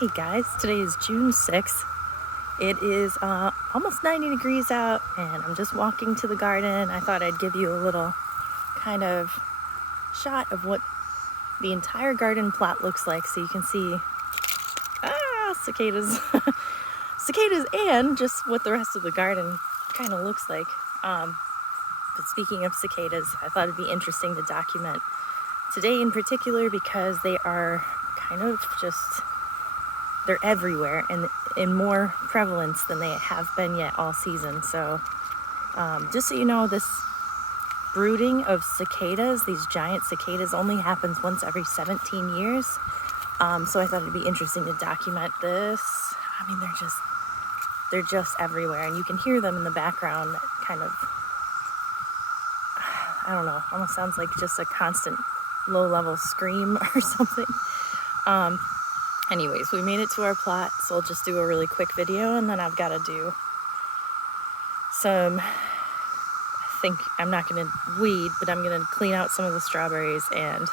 Hey guys, today is June 6th. It is almost 90 degrees out and I'm just walking to the garden. I thought I'd give you a little kind of shot of what the entire garden plot looks like so you can see cicadas cicadas and just what the rest of the garden kind of looks like. But speaking of cicadas, I thought it'd be interesting to document today in particular because they are kind of just, they're everywhere and in more prevalence than they have been yet all season. So just so you know, this brooding of cicadas, these giant cicadas, only happens once every 17 years. So I thought it'd be interesting to document this. I mean, they're just everywhere, and you can hear them in the background. Kind of, I don't know, almost sounds like just a constant low-level scream or something. Anyways, we made it to our plot, so I'll just do a really quick video, and then I've got to do some, I think I'm not going to weed, but I'm going to clean out some of the strawberries and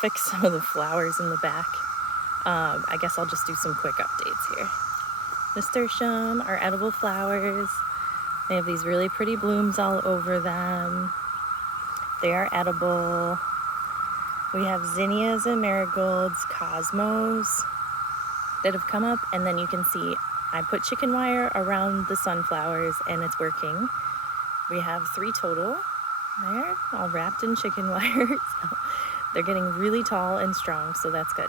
fix some of the flowers in the back. I guess I'll just do some quick updates here. Nasturtium are edible flowers. They have these really pretty blooms all over them. They are edible. We have zinnias and marigolds, cosmos that have come up, and then you can see I put chicken wire around the sunflowers and it's working. We have 3 total. They're all wrapped in chicken wire. So they're getting really tall and strong, so that's good.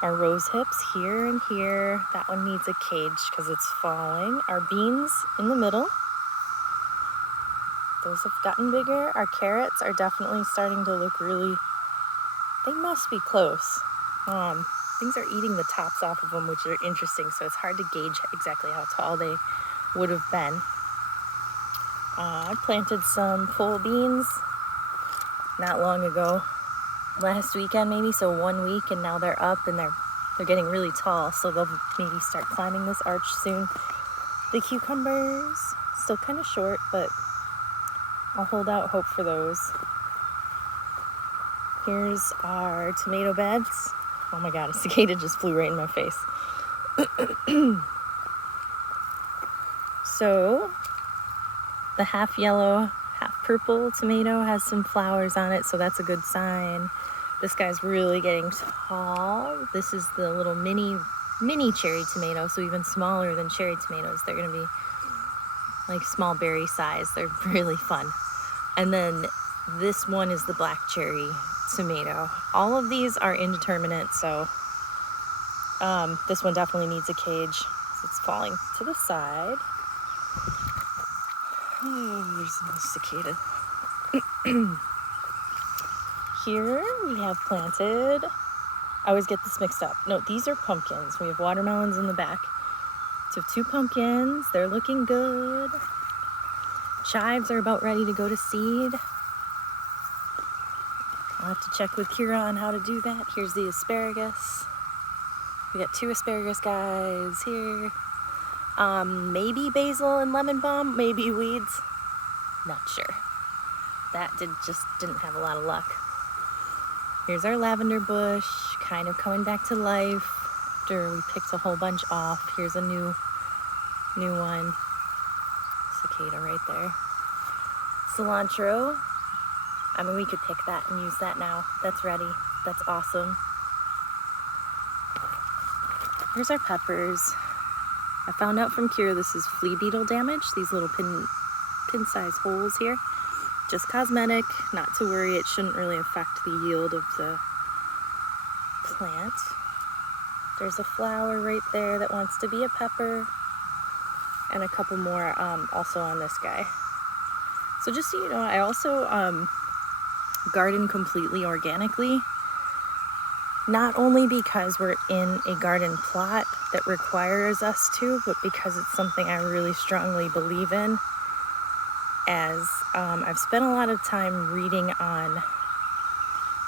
Our rose hips here and here. That one needs a cage because it's falling. Our beans in the middle. Those have gotten bigger. Our carrots are definitely starting to look really, they must be close. Things are eating the tops off of them, which are interesting, so it's hard to gauge exactly how tall they would have been. I planted some pole beans not long ago, last weekend maybe, so 1 week, and now they're up and they're getting really tall, so they'll maybe start climbing this arch soon. The cucumbers, still kind of short, but I'll hold out hope for those. Here's our tomato beds. Oh my god, a cicada just flew right in my face. So, the half yellow, half purple tomato has some flowers on it, so that's a good sign. This guy's really getting tall. This is the little mini cherry tomato, so even smaller than cherry tomatoes. They're gonna be like small berry size. They're really fun. And then this one is the black cherry tomato. All of these are indeterminate, so this one definitely needs a cage. So it's falling to the side. Oh, there's no cicada. Here we have planted, I always get this mixed up. No, these are pumpkins. We have watermelons in the back. So 2 pumpkins, they're looking good. Chives are about ready to go to seed. I'll have to check with Kira on how to do that. Here's the asparagus. We got 2 asparagus guys here. Maybe basil and lemon balm, maybe weeds. Not sure. That just didn't have a lot of luck. Here's our lavender bush, kind of coming back to life after we picked a whole bunch off. Here's a new one. Cicada right there. Cilantro. I mean, we could pick that and use that now. That's ready. That's awesome. Here's our peppers. I found out from Kira this is flea beetle damage. These little pin-sized holes here. Just cosmetic, not to worry. It shouldn't really affect the yield of the plant. There's a flower right there that wants to be a pepper. And a couple more also on this guy. So just so you know, I also garden completely organically. Not only because we're in a garden plot that requires us to, but because it's something I really strongly believe in. As I've spent a lot of time reading on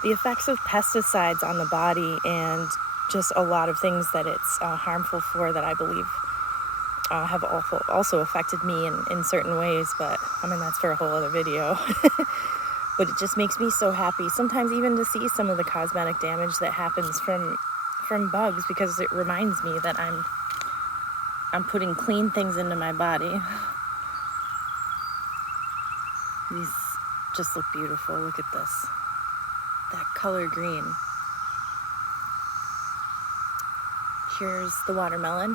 the effects of pesticides on the body and just a lot of things that it's harmful for that I believe have also affected me in certain ways, but I mean, that's for a whole other video. But it just makes me so happy sometimes even to see some of the cosmetic damage that happens from from bugs because it reminds me that I'm putting clean things into my body. These just look beautiful. Look at this. That color green. Here's the watermelon.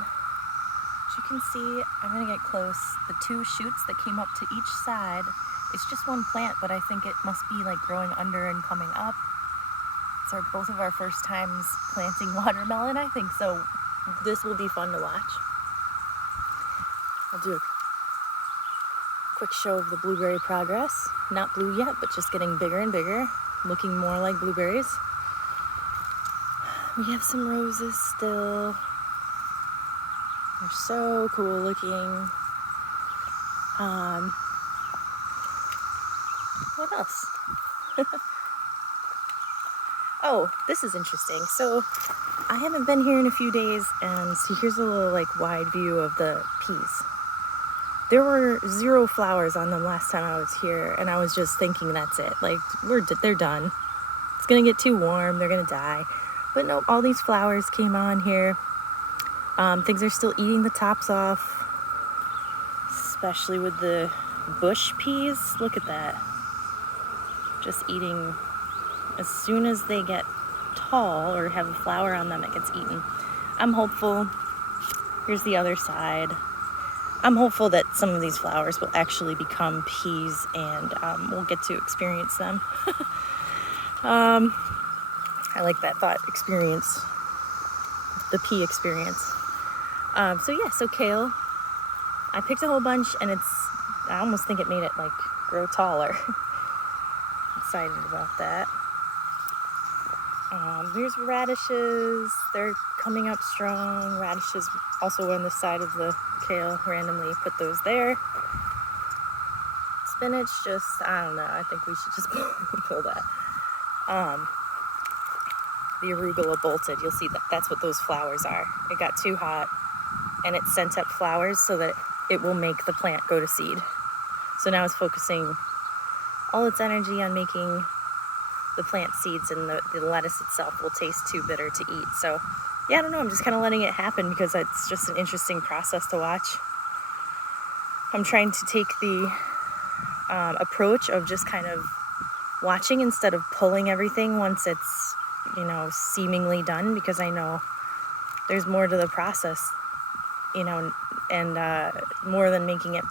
As you can see, I'm gonna get close. The two shoots that came up to each side, it's just one plant, but I think it must be like growing under and coming up. It's both of our first times planting watermelon, I think, so this will be fun to watch. I'll do a quick show of the blueberry progress. Not blue yet, but just getting bigger and bigger, looking more like blueberries. We have some roses still. They're so cool looking. What else? Oh, this is interesting. So I haven't been here in a few days, and so here's a little like wide view of the peas. There were 0 flowers on them last time I was here, and I was just thinking that's it. Like, they're done. It's gonna get too warm, they're gonna die. But nope, all these flowers came on here. Things are still eating the tops off, especially with the bush peas. Look at that. Just eating. As soon as they get tall or have a flower on them, it gets eaten. I'm hopeful. Here's the other side. I'm hopeful that some of these flowers will actually become peas, and we'll get to experience them. I like that thought, experience. The pea experience. So kale. I picked a whole bunch, and I almost think it made it like grow taller. Excited about that. Here's radishes. They're coming up strong. Radishes also on the side of the kale. Randomly put those there. Spinach, I don't know. I think we should just pull that. The arugula bolted. You'll see that that's what those flowers are. It got too hot, and it sent up flowers so that it will make the plant go to seed. So now it's focusing all its energy on making the plant seeds, and the lettuce itself will taste too bitter to eat. So yeah, I don't know, I'm just kind of letting it happen because it's just an interesting process to watch. I'm trying to take the approach of just kind of watching instead of pulling everything once it's, seemingly done, because I know there's more to the process, and more than making it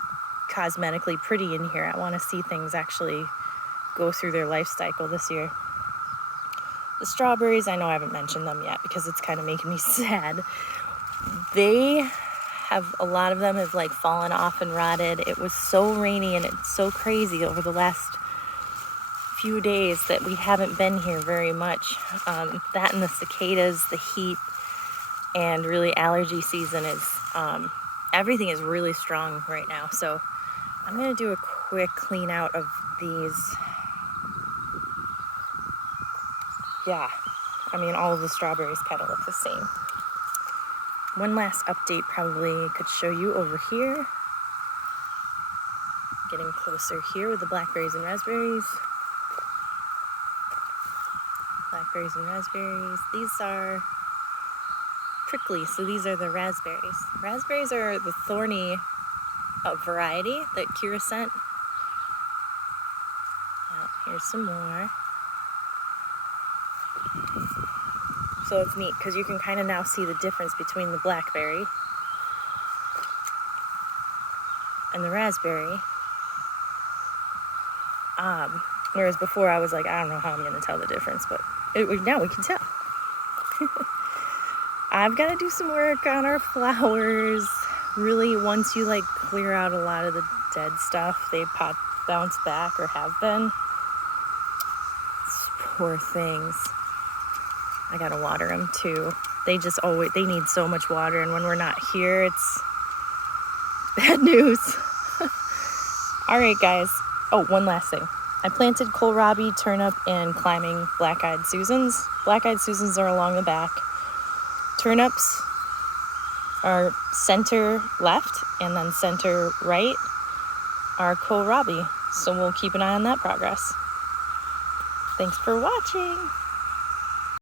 cosmetically pretty in here. I want to see things actually go through their life cycle this year. The strawberries, I know I haven't mentioned them yet because it's kind of making me sad. A lot of them have like fallen off and rotted. It was so rainy and it's so crazy over the last few days that we haven't been here very much. That and the cicadas, the heat, and really allergy season is, everything is really strong right now. So I'm going to do a quick clean out of these. Yeah, all of the strawberries kind of look the same. One last update probably could show you over here. Getting closer here with the blackberries and raspberries. Blackberries and raspberries. These are prickly, so these are the raspberries. Raspberries are the thorny variety that Kira sent. Here's some more. So it's neat because you can kind of now see the difference between the blackberry and the raspberry. Whereas before I was like, I don't know how I'm going to tell the difference, but now we can tell. I've got to do some work on our flowers. Really, once you like clear out a lot of the dead stuff, they bounce back or have been. Poor things. I gotta water them too. They need so much water, and when we're not here, it's bad news. All right, guys. Oh, one last thing. I planted kohlrabi, turnip, and climbing black-eyed Susans. Black-eyed Susans are along the back. Turnips are center left, and then center right are kohlrabi. So we'll keep an eye on that progress. Thanks for watching.